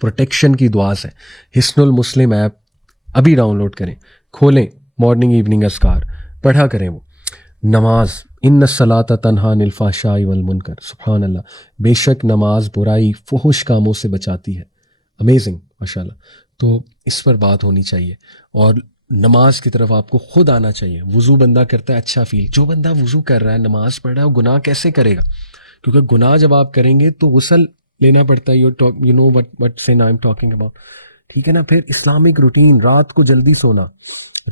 Protection کی دعا سے. حصن المسلم ایپ ابھی ڈاؤن لوڈ کریں, کھولیں, مارننگ ایوننگ اذکار پڑھا کریں. وہ نماز, ان الصلاۃ تنہی عن الفحشاء والمنکر, سبحان اللہ, بے شک نماز برائی فحش کاموں سے بچاتی ہے. امیزنگ, ماشاء اللہ. تو اس پر بات ہونی چاہیے, اور نماز کی طرف آپ کو خود آنا چاہیے. وضو بندہ کرتا ہے اچھا فیل, جو بندہ وضو کر رہا ہے, نماز پڑھ رہا ہے, وہ گناہ کیسے کرے گا؟ کیونکہ گناہ جب آپ کریں گے تو غسل لینا پڑتا ہے. You know what scene I am talking about, ٹھیک ہے نا. پھر اسلامک روٹین, رات کو جلدی سونا,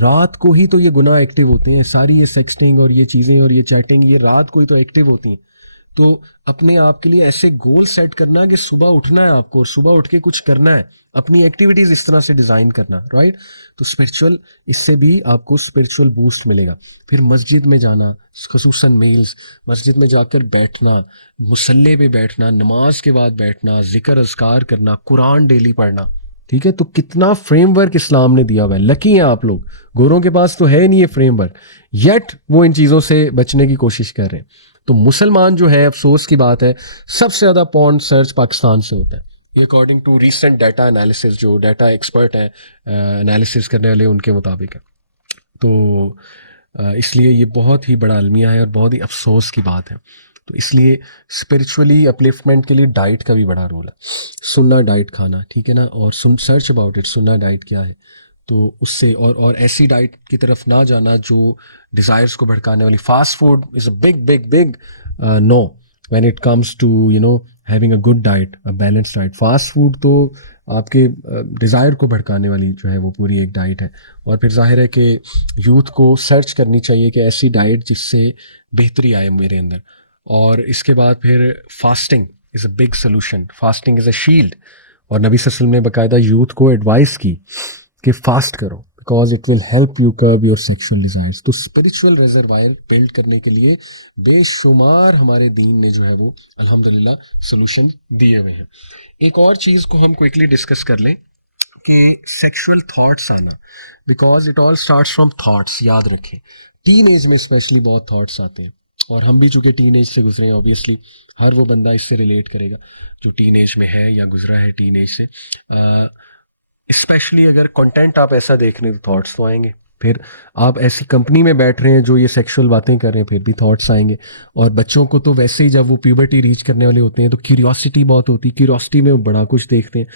رات کو ہی تو یہ گناہ ایکٹیو ہوتے ہیں. ساری یہ سیکسٹنگ اور یہ چیزیں اور یہ چیٹنگ, یہ رات کو ہی تو ایکٹیو ہوتی ہیں. تو اپنے آپ کے لیے ایسے گول سیٹ کرنا کہ صبح اٹھنا ہے آپ کو, اور صبح اٹھ کے کچھ کرنا ہے, اپنی ایکٹیویٹیز اس طرح سے ڈیزائن کرنا, رائٹ. تو اسپرچول, اس سے بھی آپ کو اسپرچول بوسٹ ملے گا. پھر مسجد میں جانا, خصوصاً میلز, مسجد میں جا کر بیٹھنا, مصلی پہ بیٹھنا, نماز کے بعد بیٹھنا, ذکر اذکار کرنا, قرآن ڈیلی پڑھنا, ٹھیک ہے. تو کتنا فریم ورک اسلام نے دیا ہوا ہے. لکی ہیں آپ لوگ, گوروں کے پاس تو ہے نہیں یہ فریم ورک, یٹ وہ ان چیزوں سے بچنے کی کوشش کر رہے ہیں. تو مسلمان جو ہے, افسوس کی بات ہے, سب سے زیادہ پورن سرچ پاکستان سے ہوتا ہے. یہ according to recent data analysis, جو ڈیٹا ایکسپرٹ ہیں انالیسز کرنے والے, ان کے مطابق ہے. تو اس لیے یہ بہت ہی بڑا المیہ ہے اور بہت ہی افسوس کی بات ہے. تو اس لیے اسپرچولی اپلفٹمنٹ کے لیے ڈائٹ کا بھی بڑا رول ہے. سننا ڈائٹ کھانا, ٹھیک ہے نا, اور سرچ اباؤٹ اٹ, سننا ڈائٹ کیا ہے. تو اس سے اور ایسی ڈائٹ کی طرف نہ جانا جو ڈیزائرز کو بھڑکانے والی. Fast food is a big no when it comes to having a good diet, a balance diet. Fast food تو آپ کے ڈیزائر کو بھڑکانے والی جو ہے وہ پوری ایک ڈائٹ ہے. اور پھر ظاہر ہے کہ یوتھ کو سرچ کرنی چاہیے کہ ایسی ڈائٹ جس سے بہتری آئے میرے اندر. اور اس کے بعد پھر fasting is a big solution. Fasting is a shield, اور نبی صلی اللہ علیہ وسلم نے باقاعدہ یوتھ کو ایڈوائز کی کہ فاسٹ کرو, because it will help you curb your sexual desires. تو اسپرچول ریزروائر بلڈ کرنے کے لیے بے شمار ہمارے دین نے جو ہے وہ الحمدللہ سلوشن دیے ہوئے ہیں. ایک اور چیز کو ہم کوئکلی ڈسکس کر لیں کہ سیکشول تھاٹس آنا, because it all starts from thoughts. یاد رکھیں, ٹین ایج میں اسپیشلی بہت تھاٹس آتے ہیں, اور ہم بھی چونکہ ٹین ایج سے گزرے ہیں, اوبیسلی ہر وہ بندہ اس سے ریلیٹ کرے گا جو ٹین ایج میں ہے یا گزرا ہے ٹین ایج سے. اسپیشلی اگر کنٹینٹ آپ ایسا دیکھ رہے ہیں تو تھاٹس تو آئیں گے. پھر آپ ایسی کمپنی میں بیٹھ رہے ہیں جو یہ سیکشول باتیں کر رہے ہیں, پھر بھی تھاٹس آئیں گے. اور بچوں کو تو ویسے ہی جب وہ پیوبرٹی ریچ کرنے والے ہوتے ہیں تو کیوریوسٹی بہت ہوتی ہے. کیوریوسٹی میں وہ بڑا کچھ دیکھتے ہیں,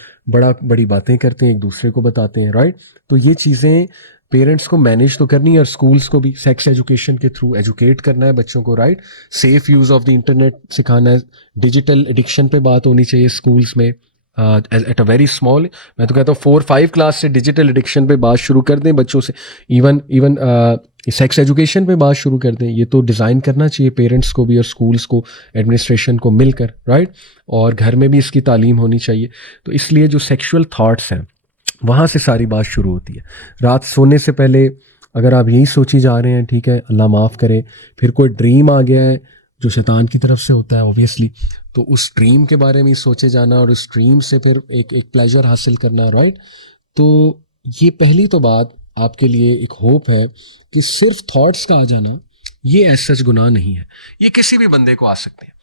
بڑی باتیں کرتے ہیں, ایک دوسرے کو بتاتے ہیں, رائٹ. تو یہ چیزیں پیرنٹس کو مینیج تو کرنی ہے, اور اسکولس کو بھی سیکس ایجوکیشن کے تھرو ایجوکیٹ کرنا ہے بچوں کو, right. Safe use of the internet سکھانا ہے. ڈیجیٹل ایڈکشن پہ بات ہونی چاہیے اسکولس میں ایٹ اے ویری اسمال. میں تو کہتا ہوں 4-5 کلاس سے ڈیجیٹل ایڈکشن پہ بات شروع کر دیں بچوں سے. ایون سیکس ایجوکیشن پہ بات شروع کر دیں. یہ تو ڈیزائن کرنا چاہیے پیرنٹس کو بھی اور اسکولس کو, ایڈمنسٹریشن کو مل کر, رائٹ. اور گھر میں بھی اس کی تعلیم ہونی چاہیے. تو اس لیے جو سیکشول تھاٹس ہیں وہاں سے ساری بات شروع ہوتی ہے. رات سونے سے پہلے اگر آپ یہی سوچی جا رہے ہیں, ٹھیک ہے, اللہ معاف کرے, پھر کوئی ڈریم آ گیا ہے جو شیطان کی طرف سے ہوتا ہے اوبیسلی, تو اس ڈریم کے بارے میں سوچے جانا اور اس ڈریم سے پھر ایک پلیجر حاصل کرنا, رائٹ. تو یہ پہلی تو بات آپ کے لیے ایک ہوپ ہے کہ صرف تھاٹس کا آ جانا یہ ایز سچ گناہ نہیں ہے. یہ کسی بھی بندے کو آ سکتے ہیں.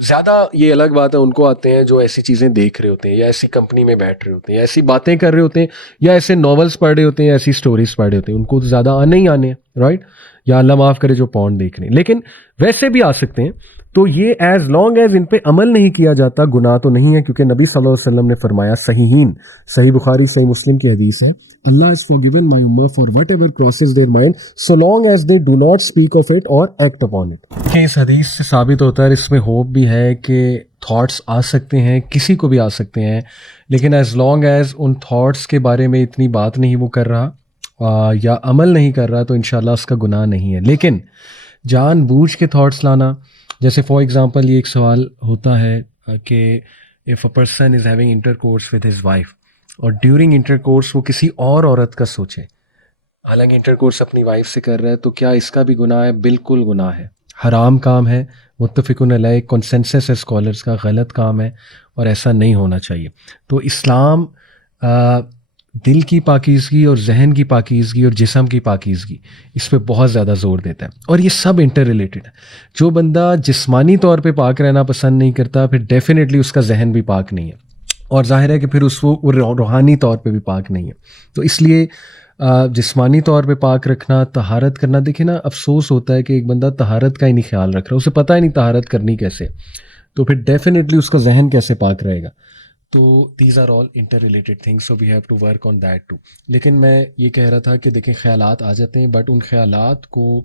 زیادہ یہ الگ بات ہے ان کو آتے ہیں جو ایسی چیزیں دیکھ رہے ہوتے ہیں, یا ایسی کمپنی میں بیٹھ رہے ہوتے ہیں, یا ایسی باتیں کر رہے ہوتے ہیں, یا ایسے ناولس پڑھ رہے ہوتے ہیں, یا ایسی سٹوریز پڑھ رہے ہوتے ہیں. ان کو زیادہ آنے ہی آنے ہیں, رائٹ. یا اللہ معاف کرے جو پورن دیکھ رہے ہیں, لیکن ویسے بھی آ سکتے ہیں. تو یہ ایز لانگ ایز ان پہ عمل نہیں کیا جاتا گناہ تو نہیں ہے, کیونکہ نبی صلی اللہ علیہ وسلم نے فرمایا, صحیح بخاری صحیح مسلم کی حدیث ہے, Allah is forgiven my ummah for whatever crosses their mind so long as they do not speak of it or act upon it. کہ اس حدیث سے ثابت ہوتا ہے, اس میں ہوپ بھی ہے کہ تھاٹس آ سکتے ہیں, کسی کو بھی آ سکتے ہیں, لیکن ایز لانگ ایز ان تھاٹس کے بارے میں اتنی بات نہیں وہ کر رہا یا عمل نہیں کر رہا تو انشاءاللہ اس کا گناہ نہیں ہے. لیکن جان بوجھ کے تھاٹس لانا, جیسے فار ایگزامپل یہ ایک سوال ہوتا ہے کہ if a person is having intercourse with his wife اور ڈیورنگ انٹر کورس وہ کسی اور عورت کا سوچے, حالانکہ انٹر کورس اپنی وائف سے کر رہا ہے, تو کیا اس کا بھی گناہ ہے؟ بالکل گناہ ہے, حرام کام ہے, متفقن علیہ کنسنسس ہے اسکالرس کا, غلط کام ہے, اور ایسا نہیں ہونا چاہیے. تو اسلام دل کی پاکیزگی اور ذہن کی پاکیزگی اور جسم کی پاکیزگی اس پہ بہت زیادہ زور دیتا ہے, اور یہ سب انٹر ریلیٹڈ ہے. جو بندہ جسمانی طور پہ پاک رہنا پسند نہیں کرتا, پھر ڈیفینیٹلی اس کا ذہن بھی پاک نہیں ہے. اور ظاہر ہے کہ پھر اس وہ روحانی طور پہ بھی پاک نہیں ہے. تو اس لیے جسمانی طور پہ پاک رکھنا, طہارت کرنا, دیکھیں نا افسوس ہوتا ہے کہ ایک بندہ طہارت کا ہی نہیں خیال رکھ رہا, اسے پتہ ہی نہیں طہارت کرنی کیسے, تو پھر ڈیفینیٹلی اس کا ذہن کیسے پاک رہے گا. تو these are all interrelated things, so we have to work on that too. لیکن میں یہ کہہ رہا تھا کہ دیکھیں خیالات آ جاتے ہیں, بٹ ان خیالات کو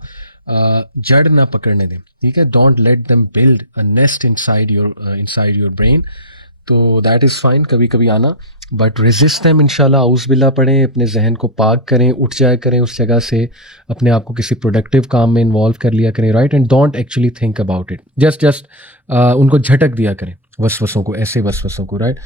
جڑ نہ پکڑنے دیں, ٹھیک ہے. Don't let them build a nest inside your brain. تو دیٹ از فائن کبھی کبھی آنا, بٹ ریزسٹ دیم انشاءاللہ. اعوذ باللہ پڑھیں, اپنے ذہن کو پاک کریں, اٹھ جایا کریں اس جگہ سے, اپنے آپ کو کسی پروڈکٹیو کام میں انوالو کر لیا کریں, right. And don't actually think about it, just in کو جھٹک دیا کریں وسوسوں کو, ایسے وسوسوں کو, رائٹ.